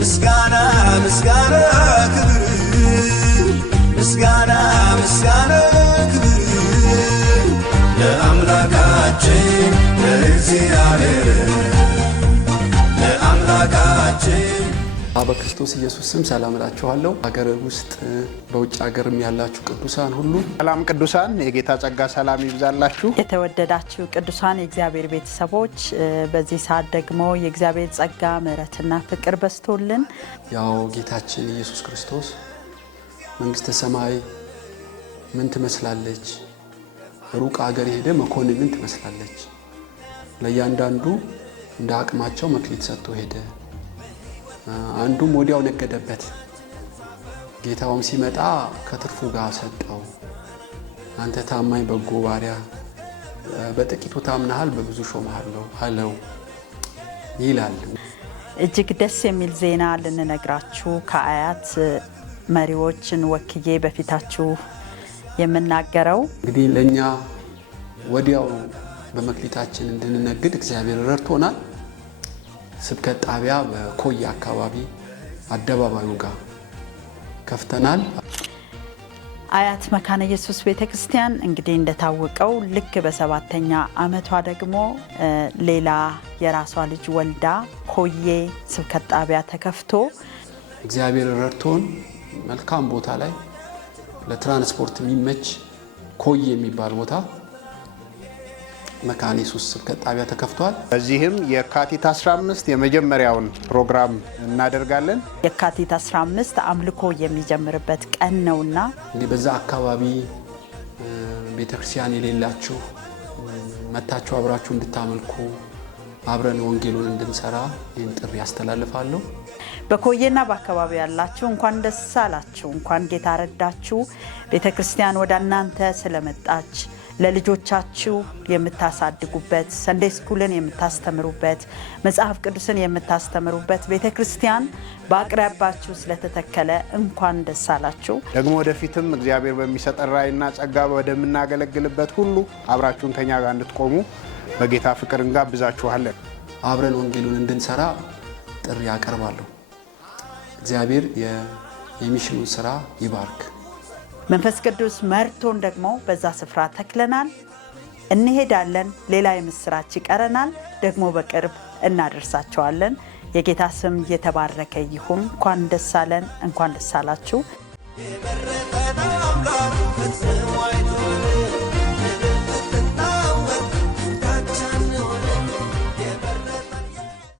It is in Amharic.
ምስጋና ምስጋና ክብር ምስጋና ምስጋና ክብር ለአምላካችን ለእግዚአብሔር ለአምላካችን በክርስቶስ ኢየሱስ ስም ሰላም እላችኋለሁ። ሀገር ውስጥ በውጭ ሀገርም ያላችሁ ቅዱሳን ሁሉ ሰላም ቅዱሳን፣ የጌታ ጸጋ ሰላም ይብዛላችሁ። የተወደዳችሁ ቅዱሳን የእግዚአብሔር ቤተሰቦች፣ በዚህ ሰዓት ደግሞ የእግዚአብሔር ጸጋ ምሕረትና ፍቅር በስቶልን ያው ጌታችን ኢየሱስ ክርስቶስ መንግስተ ሰማይ ምን ትመስላለች፣ ሩቅ ሀገር ሄደ መኮንንን ትመስላለች፣ ለእያንዳንዱ እንደ አቅማቸው መክሊት ሰጥቶ ሄደ። አንዱም ወዲያው ነገደበት። ጌታውም ሲመጣ ከትርፉ ጋር ሰጠው። አንተ ታማኝ በጎ ባሪያ፣ በጥቂቱ ታምናሃል፣ በብዙ ሾምሃለሁ አለው ይላል። እጅግ ደስ የሚል ዜና ልንነግራችሁ ከአያት መሪዎችን ወክዬ በፊታችሁ የምናገረው እንግዲህ ለኛ ወዲያው በመክሊታችን እንድንነግድ እግዚአብሔር ረድቶናል። ስብከት ጣቢያ በኮያ አካባቢ አደባባዩ ጋር ከፍተናል። አያት መካነ ኢየሱስ ቤተክርስቲያን እንግዲህ እንደታወቀው ልክ በ7ኛ ዓመቷ ደግሞ ሌላ የራሷ ልጅ ወልዳ ኮዬ ስብከት ጣቢያ ተከፍቶ እግዚአብሔር ረድቶን መልካም ቦታ ላይ ለትራንስፖርት የሚመች ኮዬ የሚባል ቦታ መካነ ኢየሱስ ስብከት ጣቢያ ተከፍቷል። በዚህም የካቲት 15 የመጀመሪያውን ፕሮግራም እናደርጋለን። የካቲት 15 አምልኮ የሚጀምርበት ቀን ነውና እንግዲህ በዛ አካባቢ ቤተክርስቲያን የሌላችሁ መታችሁ አብራችሁ እንድታመልኩ አብረን ወንጌሉን እንድንሰራ ይህን ጥሪ ያስተላልፋለሁ። በኮዬና በአካባቢ ያላችሁ እንኳን ደስ አላችሁ፣ እንኳን ጌታ ረዳችሁ። ቤተክርስቲያን ወደ እናንተ ስለመጣች ለልጆቻችሁ የምታሳድጉበት፣ ሰንዴይ ስኩልን የምታስተምሩበት፣ መጽሐፍ ቅዱስን የምታስተምሩበት ቤተክርስቲያን በአቅራቢያችሁ ስለተተከለ እንኳን ደስ አላችሁ። ደግሞ ወደፊትም እግዚአብሔር በሚሰጠን ራዕይና ጸጋ ወደምናገለግልበት ሁሉ አብራችሁን ከኛ ጋር እንድትቆሙ በጌታ ፍቅር እንጋብዛችኋለን። አብረን ወንጌሉን እንድንሰራ ጥሪ ያቀርባለሁ። እግዚአብሔር የሚሽኑን ስራ ይባርክ። መንፈስ ቅዱስ መርቶን ደግሞ በዛ ስፍራ ተክለናል፣ እንሄዳለን። ሌላ የምስራች ይቀረናል፣ ደግሞ በቅርብ እናደርሳቸዋለን። የጌታ ስም የተባረከ ይሁን። እንኳን ደስ አለን፣ እንኳን ደስ አላችሁ።